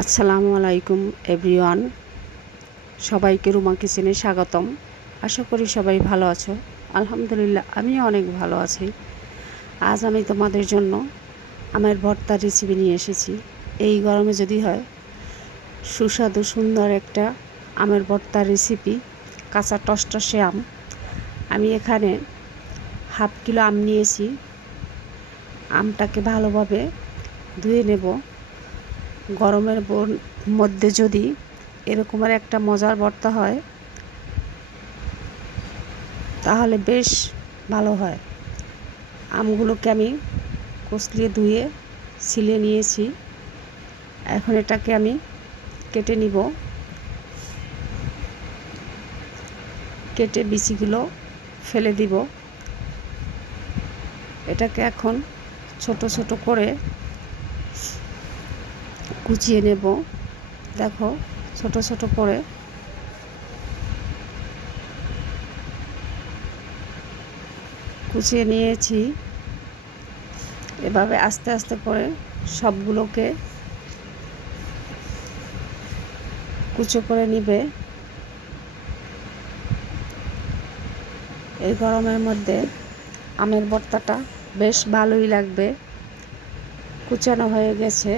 আসসালামু আলাইকুম এভরিওয়ান, সবাইকে রুমা কিচেনে স্বাগতম। আশা করি সবাই ভালো আছো। আলহামদুলিল্লাহ আমিও অনেক ভালো আছি। আজ আমি তোমাদের জন্য আমের ভর্তার রেসিপি নিয়ে এসেছি। এই গরমে যদি হয় সুস্বাদু সুন্দর একটা আমের ভর্তার রেসিপি। কাঁচা টসটসে আম, আমি এখানে হাফ কিলো আম নিয়েছি। আমটাকে ভালোভাবে ধুয়ে নেব। গরমের মধ্যে যদি এরকমের একটা মজার ভর্তা হয় তাহলে বেশ ভালো হয়। আমগুলোকে আমি কষলিয়ে ধুয়ে ছিলে নিয়েছি। এখন এটাকে আমি কেটে নিব। কেটে বিচিগুলো ফেলে দিব। এটাকে এখন ছোট ছোট করে কুচিয়ে নেব। দেখো, ছোট ছোট করে কুচিয়ে নিয়েছি। এভাবে আস্তে আস্তে করে সবগুলোকে কুচো করে নিবে। এই গরমের মধ্যে আমের ভর্তাটা বেশ ভালোই লাগবে। কুচানো হয়ে গেছে।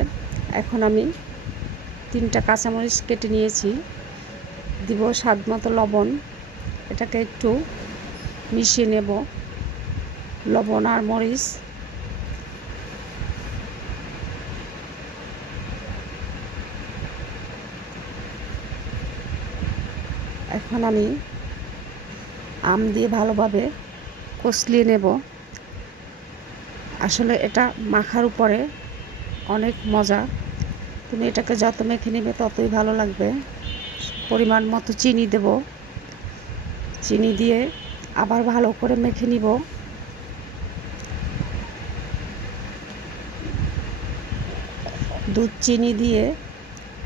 এখন আমি 3টা কাঁচামরিচ কেটে নিয়েছি। দিব স্বাদ মতো লবণ। এটাকে একটু মিশিয়ে নেব, লবণ আর মরিচ। এখন আমি আম দিয়ে ভালোভাবে কষলিয়ে নেব। আসলে এটা মাখার উপরে অনেক মজা। তুমি এটাকে যত মেখে নেবে ততই ভালো লাগবে। পরিমাণ মতো চিনি দেব। চিনি দিয়ে আবার ভালো করে মেখে নিব। দুধ চিনি দিয়ে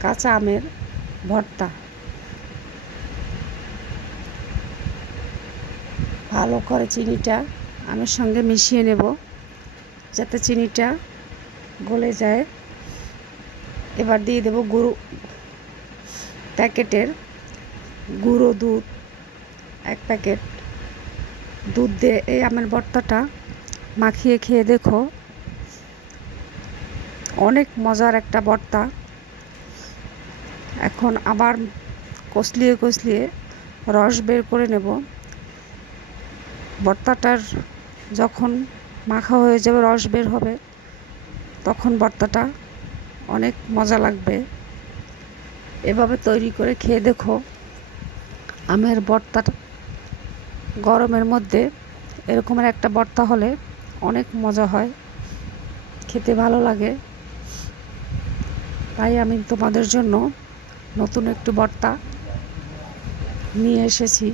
কাঁচা আমের ভর্তা ভালো করে চিনিটা আমের সঙ্গে মিশিয়ে নেব যাতে চিনিটা গলে যায়। এবার দিয়ে দেব প্যাকেটের গুঁড়ো দুধ, 1 প্যাকেট দুধ দিয়ে এই আমের ভর্তাটা মাখিয়ে খেয়ে দেখো, অনেক মজার একটা ভর্তা। এখন আবার কষলিয়ে কষলিয়ে রস বের করে নেব। ভর্তাটার যখন মাখা হয়ে যাবে, রস বের হবে, তখন ভর্তাটা অনেক মজা লাগবে। এভাবে তৈরি করে খেয়ে দেখো। আমের ভর্তাটা গরমের মধ্যে এরকমের একটা ভর্তা হলে অনেক মজা হয়, খেতে ভালো লাগে। তাই আমি তোমাদের জন্য নতুন একটু ভর্তা নিয়ে এসেছি।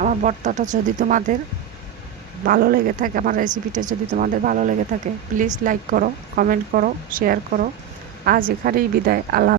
আমার ভর্তাটা যদি তোমাদের ভালো লেগে থাকে, আমার রেসিপিটা যদি তোমাদের ভালো লেগে থাকে, প্লিজ লাইক করো, কমেন্ট করো, শেয়ার করো। আজ এখানেই বিদায়। আল্লাহ।